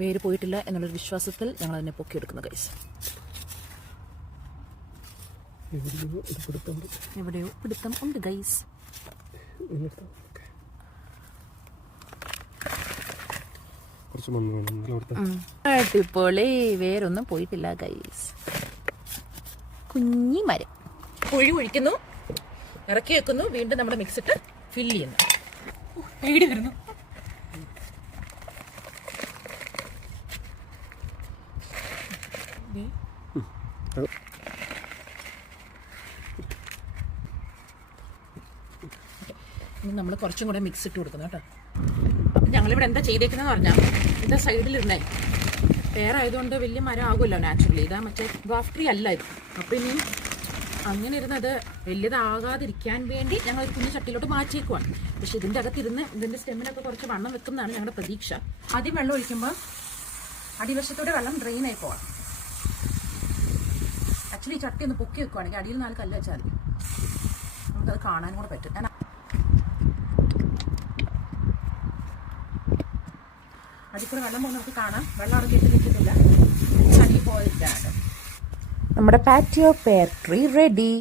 വേര് പോയിട്ടില്ല എന്നുള്ളൊരു വിശ്വാസത്തിൽ ഞങ്ങൾ അതിനെ പൊക്കിയെടുക്കുന്നു ഗൈസ്. എവിടെയോ പിടുത്തം ഉണ്ട് ഗൈസ്. അടിപൊളി. വേരൊന്നും പോയിട്ടില്ല ഗൈസ്. കുഞ്ഞി മരം കുഴി ഒഴിക്കുന്നു, ഇറക്കി വെക്കുന്നു, വീണ്ടും നമ്മുടെ മിക്സിട്ട് ഫില്ല് ചെയ്യുന്നു. പേടി വരുന്നു. ഇനി നമ്മൾ കുറച്ചും കൂടെ മിക്സ് ഇട്ട് കൊടുക്കുന്നു കേട്ടോ. അപ്പം ഞങ്ങളിവിടെ എന്താ ചെയ്തേക്കുന്നതെന്ന് പറഞ്ഞാൽ, ഇതാ സൈഡിലിരുന്നേ പേരായതുകൊണ്ട് വലിയ മരം ആകുമല്ലോ നാച്ചുറലി. ഇതാ മറ്റേ ഗ്രാഫ്റ്ററി അല്ല ഇത്. അപ്പം ഇനി അങ്ങനെ ഇരുന്നത് വലിയതാകാതിരിക്കാൻ വേണ്ടി ഞങ്ങൾ കുഞ്ഞു ചട്ടിയിലോട്ട് മാറ്റിയേക്കുവാണ്. പക്ഷെ ഇതിൻ്റെ അകത്തിരുന്ന് ഇതിൻ്റെ സ്റ്റെമ്മിനൊക്കെ കുറച്ച് വണ്ണം വെക്കുന്നതാണ് ഞങ്ങളുടെ പ്രതീക്ഷ. ആദ്യം വെള്ളം ഒഴിക്കുമ്പോൾ അടിവശത്തോടെ വെള്ളം ഡ്രെയിൻ ആയി പോവാം. ആക്ച്വലി ഈ ചട്ടി ഒന്ന് പൊക്കി വെക്കുവാണെങ്കിൽ അടിയിൽ 4 കല്ല് വെച്ചാൽ മതി, നമുക്കത് കാണാനും കൂടെ പറ്റും. ഞാൻ അടിക്കൂടെ വെള്ളം പോകുന്ന നമുക്ക് കാണാം. വെള്ളം അവിടെ കെട്ടി നിൽക്കുന്നില്ല, അടിയിൽ പോയിട്ടാണ്. നമ്മുടെ പാറ്റിയോ പെയർ ട്രീ റെഡി.